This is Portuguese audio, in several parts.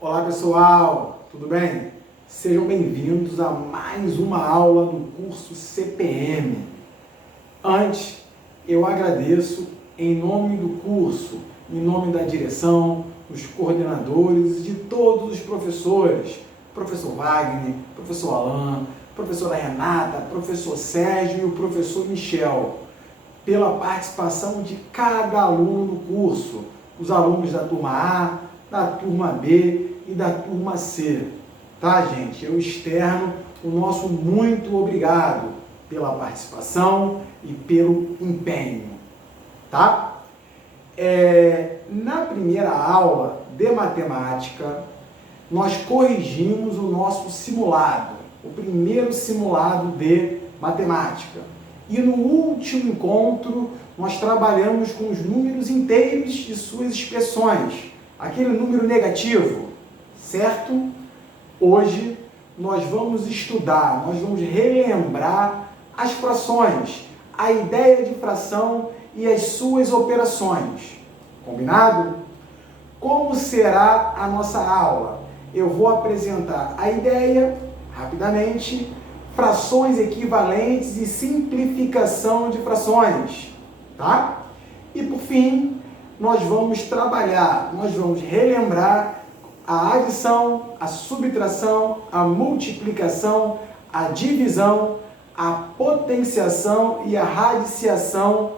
Olá pessoal, tudo bem? Sejam bem-vindos a mais uma aula do curso CPM. Antes, eu agradeço em nome do curso, em nome da direção, dos coordenadores e de todos os professores, professor Wagner, professor Alain, professora Renata, professor Sérgio e o professor Michel, pela participação de cada aluno do curso, os alunos da turma A, da turma B e da turma C. Tá, gente? Eu externo o nosso muito obrigado pela participação e pelo empenho, tá? Na primeira aula de matemática, nós corrigimos o nosso simulado, o primeiro simulado de matemática. E no último encontro, nós trabalhamos com os números inteiros e suas expressões, aquele número negativo, certo? Hoje, nós vamos estudar, nós vamos relembrar as frações, a ideia de fração e as suas operações. Combinado? Como será a nossa aula? Eu vou apresentar a ideia, rapidamente, frações equivalentes e simplificação de frações, tá? E por fim, nós vamos trabalhar, nós vamos relembrar a adição, a subtração, a multiplicação, a divisão, a potenciação e a radiciação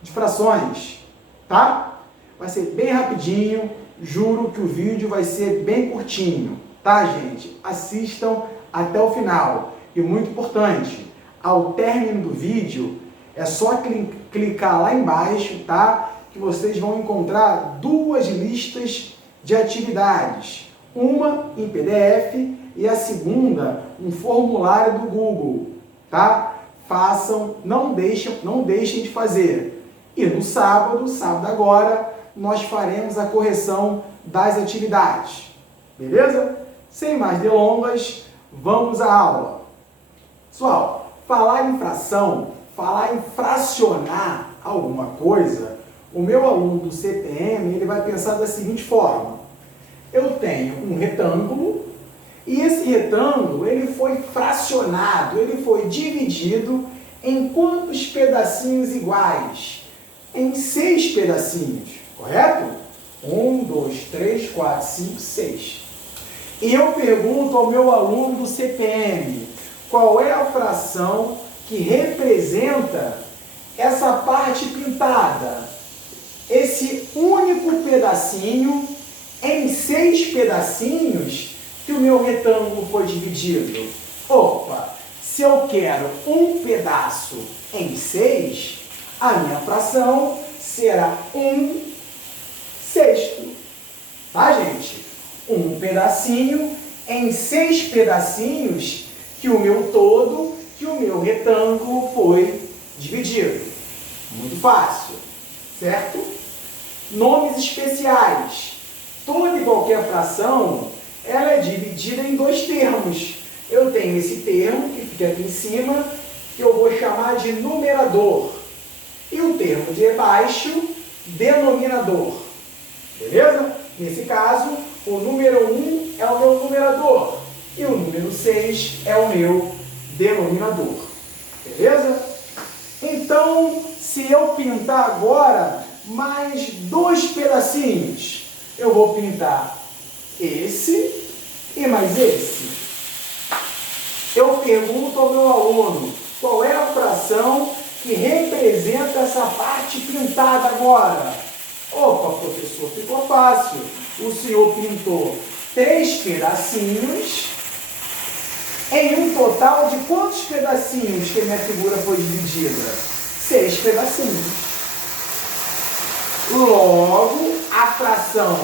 de frações, tá? Vai ser bem rapidinho, juro que o vídeo vai ser bem curtinho, tá, gente? Assistam até o final. E muito importante, ao término do vídeo, é só clicar lá embaixo, tá? Que vocês vão encontrar duas listas de atividades. Uma em PDF e a segunda um formulário do Google, tá? Façam, não deixem de fazer. E no sábado agora, nós faremos a correção das atividades. Beleza? Sem mais delongas, vamos à aula. Pessoal, falar em fração, falar em fracionar alguma coisa, o meu aluno do CPM, ele vai pensar da seguinte forma: eu tenho um retângulo e esse retângulo ele foi fracionado, ele foi dividido em quantos pedacinhos iguais? Em 6 pedacinhos, correto? 1, 2, 3, 4, 5, 6. E eu pergunto ao meu aluno do CPM, qual é a fração que representa essa parte pintada? Esse único pedacinho em 6 pedacinhos que o meu retângulo foi dividido. Opa, se eu quero um pedaço em 6, a minha fração será 1/6. Tá, gente? Um pedacinho em 6 pedacinhos que o meu todo, que o meu retângulo foi dividido. Muito fácil, certo? Nomes especiais. Toda e qualquer fração, ela é dividida em 2 termos. Eu tenho esse termo, que fica aqui em cima, que eu vou chamar de numerador. E o termo de baixo, denominador. Beleza? Nesse caso, o número 1 é o meu numerador. E o número 6 é o meu denominador. Beleza? Então, se eu pintar agora mais 2 pedacinhos, eu vou pintar esse e mais esse. Eu pergunto ao meu aluno, qual é a fração que representa essa parte pintada agora? Opa, professor, ficou fácil. O senhor pintou 3 pedacinhos em um total de quantos pedacinhos que a minha figura foi dividida? 6 pedacinhos. Logo, a fração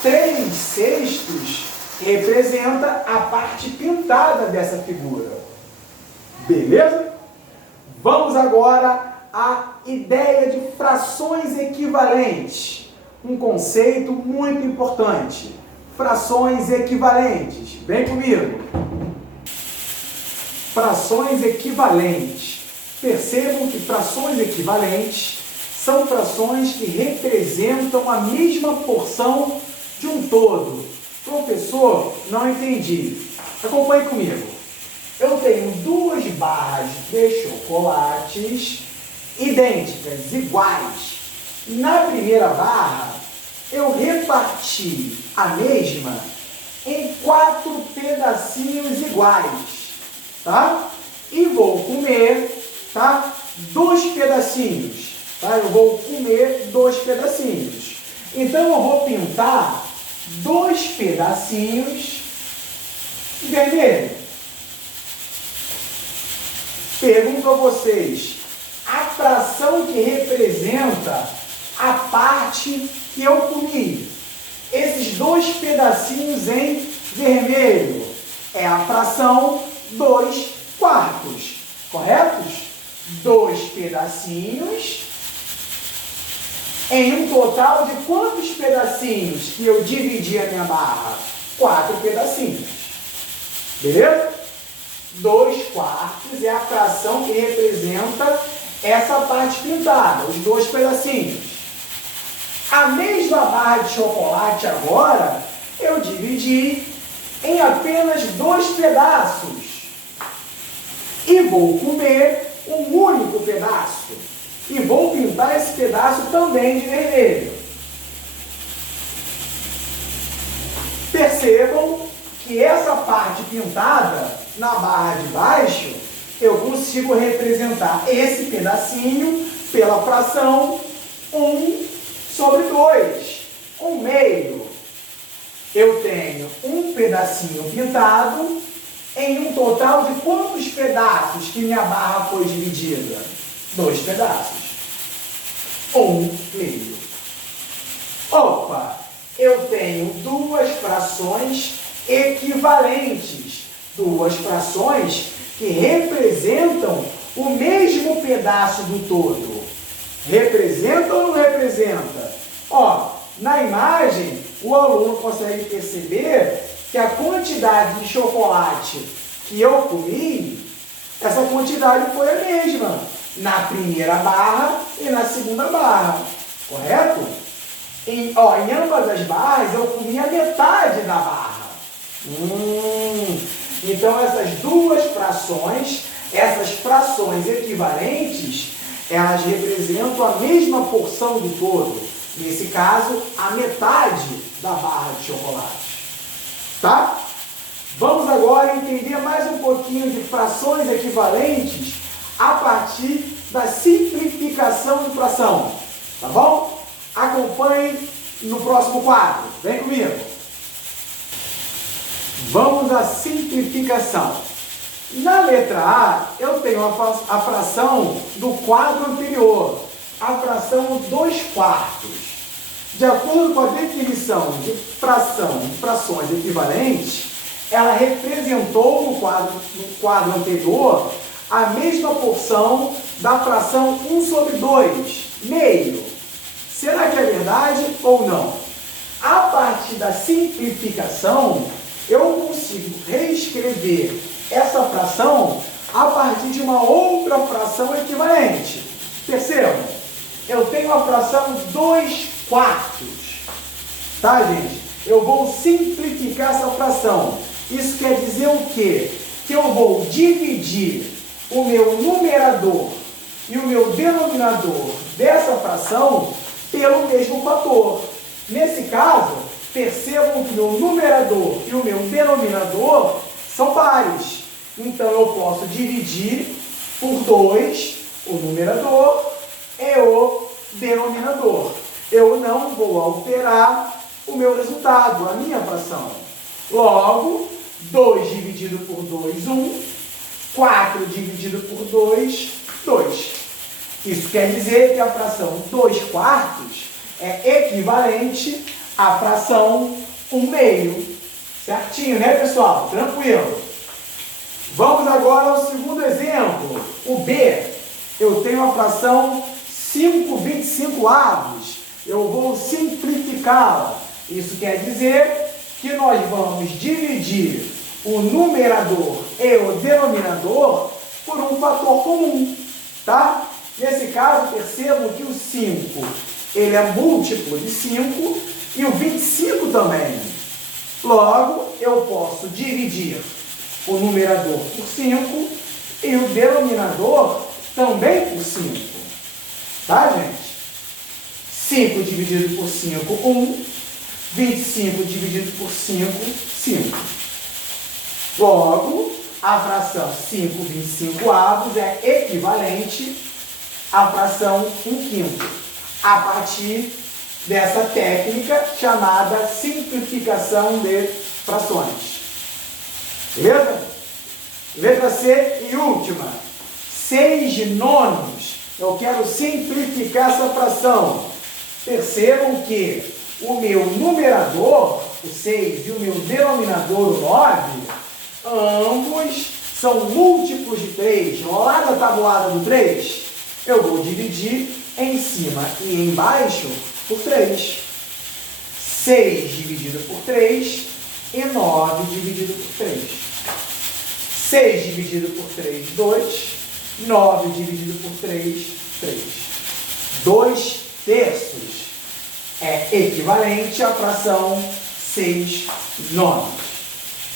3/6 representa a parte pintada dessa figura. Beleza? Vamos agora à ideia de frações equivalentes. Um conceito muito importante. Frações equivalentes. Vem comigo. Frações equivalentes. Percebam que frações equivalentes são frações que representam a mesma porção de um todo. professor, não entendi. Acompanhe comigo. Eu tenho duas barras de chocolates idênticas, iguais. Na primeira barra, eu reparti a mesma em 4 pedacinhos iguais, tá? E vou comer, tá? 2 pedacinhos, tá? Eu vou comer 2 pedacinhos. Então, eu vou pintar 2 pedacinhos vermelho. Pergunto a vocês, a fração que representa a parte que eu comi, esses 2 pedacinhos em vermelho, é a fração 2 quartos, corretos? 2 pedacinhos em um total de quantos pedacinhos que eu dividi a minha barra? 4 pedacinhos, beleza? 2 quartos é a fração que representa essa parte pintada, os 2 pedacinhos. A mesma barra de chocolate agora, eu dividi em apenas 2 pedaços. E vou comer um único pedaço. E vou pintar esse pedaço também de vermelho. Percebam que essa parte pintada na barra de baixo, eu consigo representar esse pedacinho pela fração 1/2, 1/2. Eu tenho um pedacinho pintado em um total de quantos pedaços que minha barra foi dividida? 2 pedaços. 1/2. Opa! Eu tenho 2 frações equivalentes. 2 frações que representam o mesmo pedaço do todo. Representa ou não representa? Ó, na imagem, o aluno consegue perceber que a quantidade de chocolate que eu comi, essa quantidade foi a mesma na primeira barra e na segunda barra, correto? Em ambas as barras eu comi a metade da barra. Então essas 2 frações, essas frações equivalentes, elas representam a mesma porção do todo. Nesse caso, a metade da barra de chocolate. Tá? Vamos agora entender mais um pouquinho de frações equivalentes a partir da simplificação de fração. Tá bom? Acompanhe no próximo quadro. Vem comigo. Vamos à simplificação. Na letra A, eu tenho a fração do quadro anterior, a fração 2 quartos. De acordo com a definição de frações equivalentes, ela representou no quadro anterior a mesma porção da fração 1/2, meio. Será que é verdade ou não? A partir da simplificação, eu consigo reescrever essa fração a partir de uma outra fração equivalente. Percebam? Eu tenho a fração 2 quartos. Tá, gente? Eu vou simplificar essa fração. Isso quer dizer o quê? Que eu vou dividir o meu numerador e o meu denominador dessa fração pelo mesmo fator. Nesse caso, percebam que o meu numerador e o meu denominador são pares. Então, eu posso dividir por 2 o numerador e o denominador. Eu não vou alterar o meu resultado, a minha fração. Logo, 2 dividido por 2, 1. 4 dividido por 2, 2. Isso quer dizer que a fração 2 quartos é equivalente à fração 1/2. Certinho, né, pessoal? Tranquilo. Vamos agora ao segundo exemplo. O B. Eu tenho a fração 5/25. Eu vou simplificá-la. Isso quer dizer que nós vamos dividir o numerador e o denominador por um fator comum, tá? Nesse caso, percebam que o 5, ele é múltiplo de 5 e o 25 também. Logo, eu posso dividir o numerador por 5 e o denominador também por 5. Tá, gente? 5 dividido por 5, 1. 25 dividido por 5, 5. Logo, a fração 5/25 é equivalente à fração 1/5, a partir dessa técnica chamada simplificação de frações. Beleza? Letra C e última. 6/9. Eu quero simplificar essa fração. Percebam que o meu numerador, o 6, e o meu denominador, o 9, ambos são múltiplos de 3. Lá da tabuada do 3, eu vou dividir em cima e embaixo por 3. 6 dividido por 3 e 9 dividido por 3. 6 dividido por 3, 2. 9 dividido por 3, 3. 2/3 é equivalente à fração 6/9.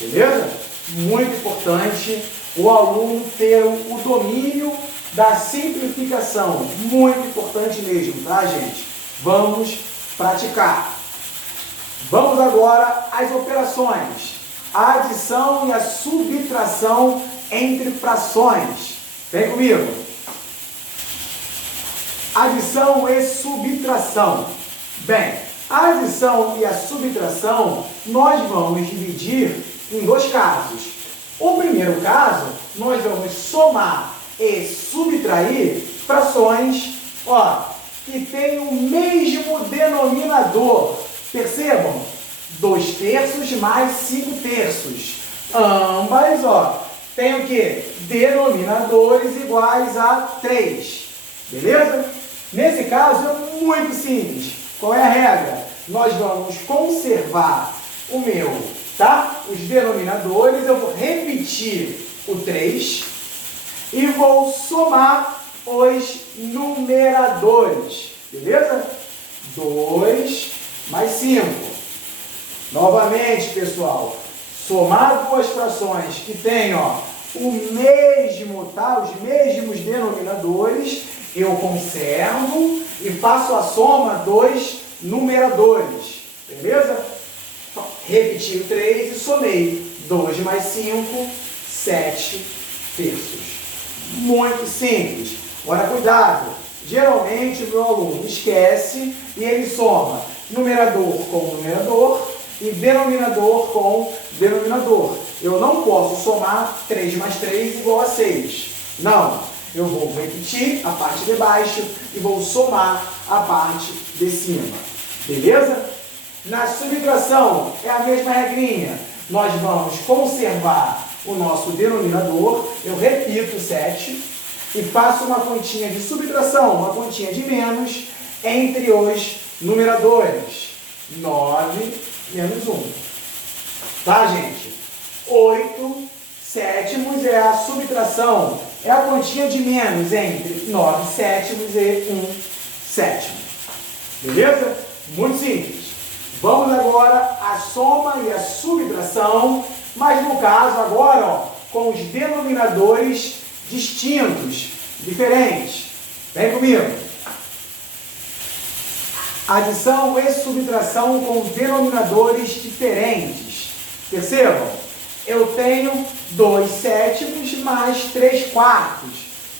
Beleza? Muito importante o aluno ter o domínio da simplificação. Muito importante mesmo, tá, gente? Vamos praticar. Vamos agora às operações. A adição e a subtração entre frações. Vem comigo. Adição e subtração. Bem, a adição e a subtração nós vamos dividir em dois casos. O primeiro caso, nós vamos somar e subtrair frações, que têm o mesmo denominador. Percebam? 2/3 mais 5/3. Ambas, tem o quê? Denominadores iguais a 3. Beleza? Nesse caso é muito simples. Qual é a regra? Nós vamos conservar o meu, tá? Os denominadores, eu vou repetir o 3 e vou somar os numeradores. Beleza? 2 mais 5. Novamente, pessoal, somar duas frações que têm, o mesmo, tá? Os mesmos denominadores, eu conservo e faço a soma dos numeradores. Beleza? Repeti o 3 e somei. 2 mais 5, 7/3. Muito simples. Agora, cuidado. Geralmente, o meu aluno esquece e ele soma numerador com numerador e denominador com denominador. Eu não posso somar 3 mais 3 igual a 6. Não. Eu vou repetir a parte de baixo e vou somar a parte de cima. Beleza? Na subtração é a mesma regrinha. Nós vamos conservar o nosso denominador. Eu repito 7 e faço uma continha de subtração, uma continha de menos entre os numeradores. 9 menos 1. Tá, gente? 8/7 é a subtração. É a continha de menos entre 9/7 e 1/7. Beleza? Muito simples. Vamos agora à soma e à subtração, mas no caso agora, com os denominadores distintos, diferentes. Vem comigo. Adição e subtração com denominadores diferentes. Percebam? Eu tenho 2/7 mais 3/4.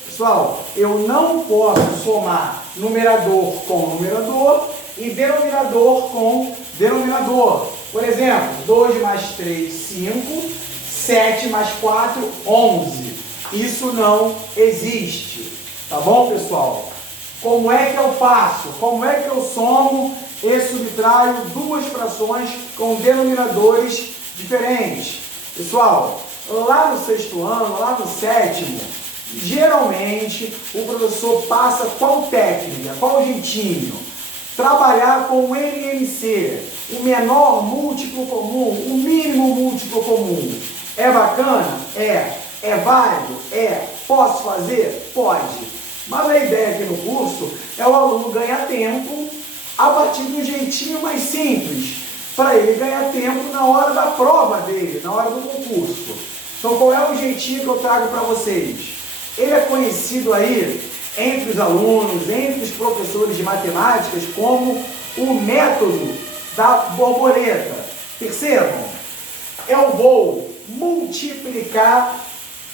Pessoal, eu não posso somar numerador com numerador e denominador com denominador. Por exemplo, 2 mais 3, 5. 7 mais 4, 11. Isso não existe. Tá bom, pessoal? Como é que eu faço? Como é que eu somo e subtraio duas frações com denominadores diferentes? Pessoal, lá no 6º ano, lá no 7º, geralmente o professor passa qual técnica, qual jeitinho? Trabalhar com o NMC, o menor múltiplo comum, o mínimo múltiplo comum. É bacana? É. É válido? É. Posso fazer? Pode. Mas a ideia aqui no curso é o aluno ganhar tempo a partir de um jeitinho mais simples. para ele ganhar tempo na hora da prova dele, na hora do concurso. Então, qual é o jeitinho que eu trago para vocês? Ele é conhecido aí entre os alunos, entre os professores de matemáticas, como o método da borboleta. Percebam? Eu vou multiplicar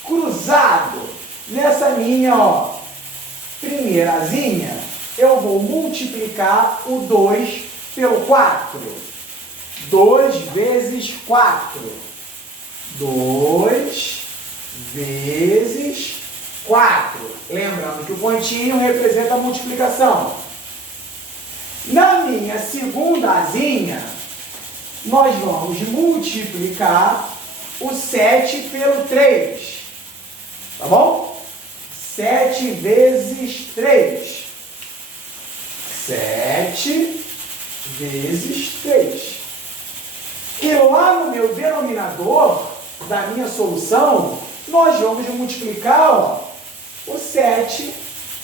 cruzado. Nessa linha, ó, primeirazinha, eu vou multiplicar o 2 pelo 4. 2 vezes 4. 2 vezes 4. Lembrando que o pontinho representa a multiplicação. Na minha segundazinha, nós vamos multiplicar o 7 pelo 3. Tá bom? 7 vezes 3. 7 vezes 3. E lá no meu denominador da minha solução, nós vamos multiplicar, ó, o 7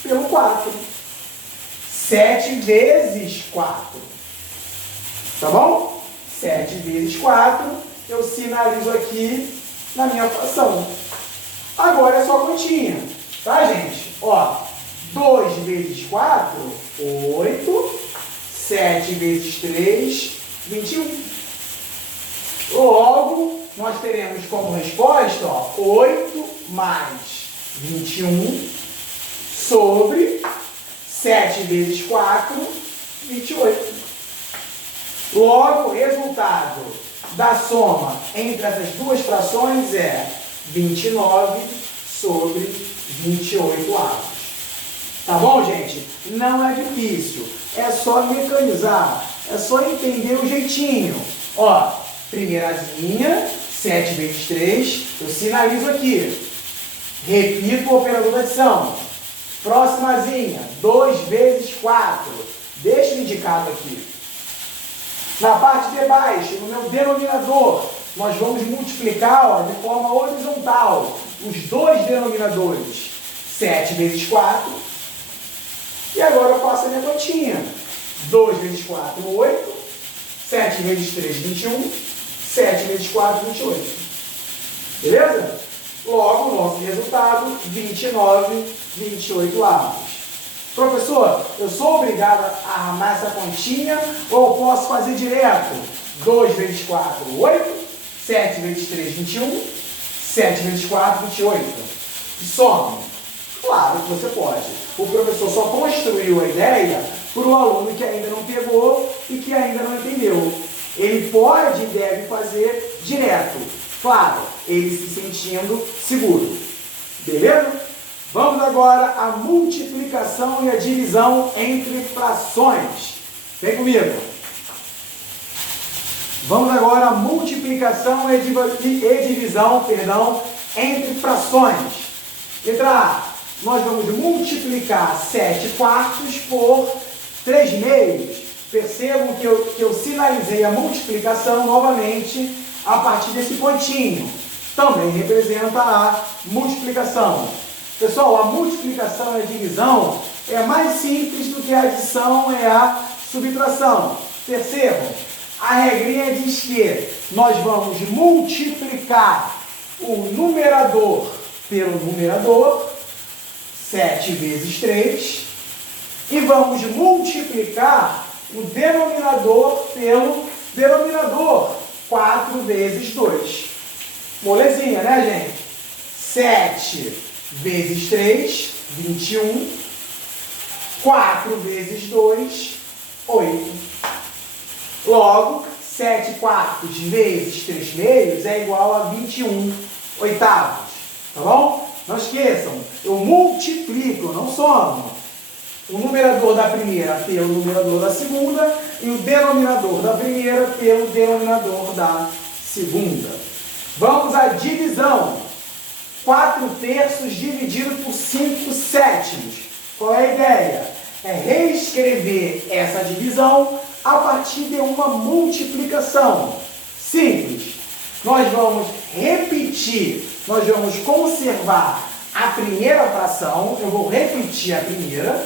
pelo 4. 7 vezes 4. Tá bom? 7 vezes 4, eu sinalizo aqui na minha fração. Agora é só continha, tá, gente? Ó, 2 vezes 4, 8. 7 vezes 3, 21. Logo, nós teremos como resposta, ó, 8 mais 21 sobre 7 vezes 4, 28. Logo, o resultado da soma entre essas duas frações é 29 sobre 28 avos. Tá bom, gente? Não é difícil. É só mecanizar. É só entender o jeitinho. Ó, primeirazinha, 7 vezes 3, eu sinalizo aqui. Repito o operador da adição. Próximazinha, 2 vezes 4. Deixa indicado aqui. Na parte de baixo, no meu denominador, nós vamos multiplicar, ó, de forma horizontal os dois denominadores. 7 vezes 4. E agora eu faço a minha continha. 2 vezes 4, 8. 7 vezes 3, 21. 7 vezes 4, 28. Beleza? Logo, o nosso resultado, 29, 28 avos. Professor, eu sou obrigado a armar essa continha ou eu posso fazer direto? 2 vezes 4, 8. 7 vezes 3, 21. 7 vezes 4, 28. E some. Claro que você pode. O professor só construiu a ideia para o aluno que ainda não pegou e que ainda não entendeu. Ele pode e deve fazer direto. Claro, ele se sentindo seguro. Beleza? Vamos agora à multiplicação e a divisão entre frações. Vem comigo. Vamos agora à multiplicação e divisão, entre frações. Letra A. Nós vamos multiplicar 7 quartos por 3 meios. Percebam que eu sinalizei a multiplicação novamente a partir desse pontinho. Também representa a multiplicação. Pessoal, a multiplicação e a divisão é mais simples do que a adição e a subtração. Percebam? A regrinha diz que nós vamos multiplicar o numerador pelo numerador, 7 vezes 3, e vamos multiplicar o denominador pelo denominador, 4 vezes 2. Molezinha, né, gente? 7 vezes 3, 21. 4 vezes 2, 8. Logo, 7 quartos vezes 3 meios é igual a 21 oitavos. Tá bom? Não esqueçam, eu multiplico, eu não somo. O numerador da primeira pelo numerador da segunda e o denominador da primeira pelo denominador da segunda. Vamos à divisão. 4 terços dividido por 5 sétimos. Qual é a ideia? É reescrever essa divisão a partir de uma multiplicação. Simples. Nós vamos repetir, nós vamos conservar a primeira fração. Eu vou repetir a primeira,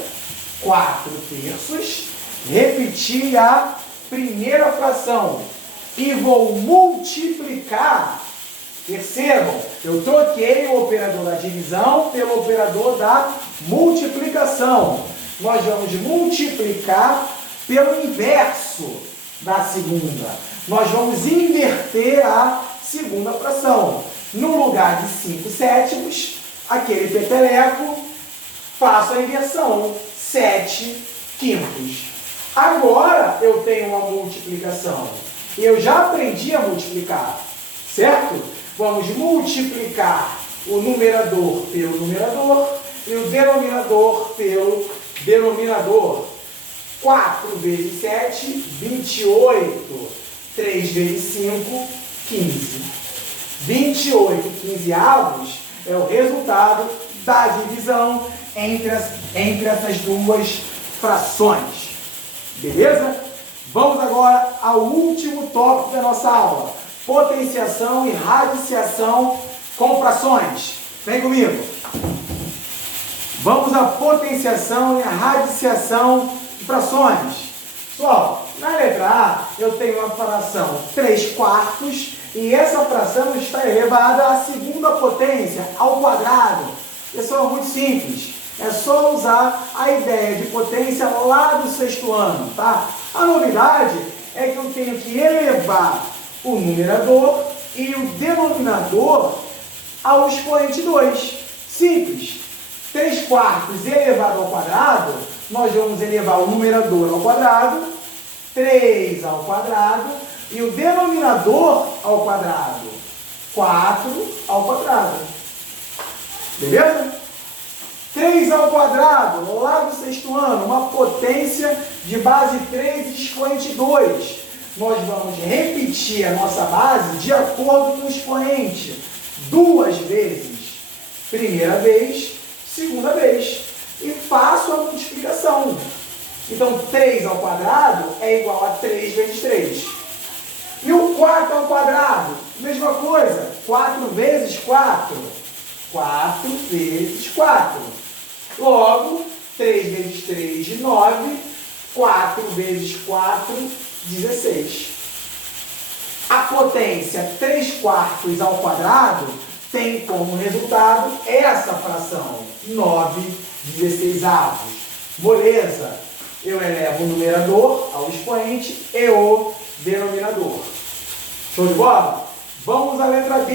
4 terços. Repetir a primeira fração, e vou multiplicar. Percebam, eu troquei o operador da divisão pelo operador da multiplicação. Nós vamos multiplicar pelo inverso da segunda. Nós vamos inverter a segunda fração. No lugar de 5 sétimos, aquele peteleco, faço a inversão, 7 quintos. Agora eu tenho uma multiplicação. Eu já aprendi a multiplicar, certo? Vamos multiplicar o numerador pelo numerador e o denominador pelo denominador. 4 vezes 7, 28. 3 vezes 5, 15. 28 quinzeavos é o resultado da divisão entre essas duas frações. Beleza? Vamos agora ao último tópico da nossa aula. Potenciação e radiciação com frações. Vem comigo. Vamos à potenciação e à radiciação de frações. Pessoal, na letra A, eu tenho uma fração 3 quartos e essa fração está elevada à segunda potência, ao quadrado. Pessoal, muito simples. É só usar a ideia de potência lá do sexto ano, tá? A novidade é que eu tenho que elevar o numerador e o denominador ao expoente 2. Simples. 3 quartos elevado ao quadrado, nós vamos elevar o numerador ao quadrado, 3 ao quadrado, e o denominador ao quadrado, 4 ao quadrado. Beleza? 3 ao quadrado, lá do sexto ano, uma potência de base 3 expoente 2. Nós vamos repetir a nossa base de acordo com o expoente. 2 vezes. Primeira vez, segunda vez. E faço a multiplicação. Então, 3 ao quadrado é igual a 3 vezes 3. E o 4 ao quadrado? Mesma coisa. 4 vezes 4. 4 vezes 4. Logo, 3 vezes 3, 9. 4 vezes 4, 16. A potência 3 quartos ao quadrado tem como resultado essa fração, 9/16. Moleza, eu elevo o numerador ao expoente e o denominador. Show de bola? Vamos à letra B.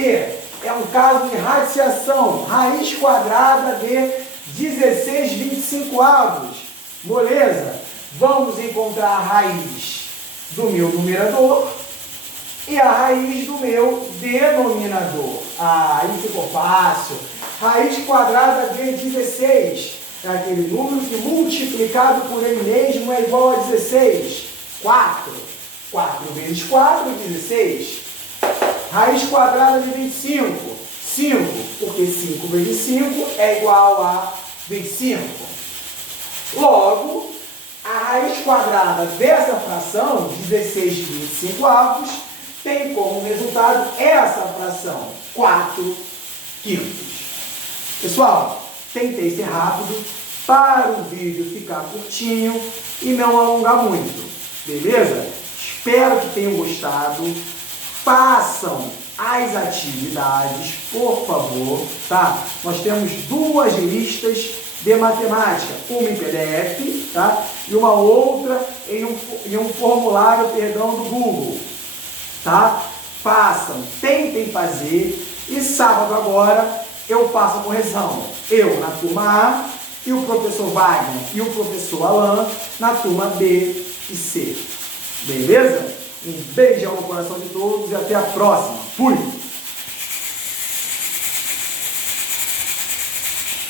É um caso de radiciação, raiz quadrada de 16/25. Moleza? Vamos encontrar a raiz do meu numerador e a raiz do meu denominador. Ah, aí ficou fácil. Raiz quadrada de 16 é aquele número que multiplicado por ele mesmo é igual a 16. 4. 4 vezes 4, 16. Raiz quadrada de 25. 5, porque 5 vezes 5 é igual a 25. Logo, a raiz quadrada dessa fração, 16/25, tem como resultado essa fração, 4 quintos. Pessoal, tentei ser rápido para o vídeo ficar curtinho e não alongar muito, beleza? Espero que tenham gostado. Façam as atividades, por favor, tá? Nós temos 2 listas de matemática, uma em PDF, tá? E uma outra em um formulário, do Google, tá? Façam, tentem fazer, e sábado agora eu passo a correção. Eu na turma A, e o professor Wagner e o professor Alan na turma B e C. Beleza? Um beijão no coração de todos e até a próxima. Fui!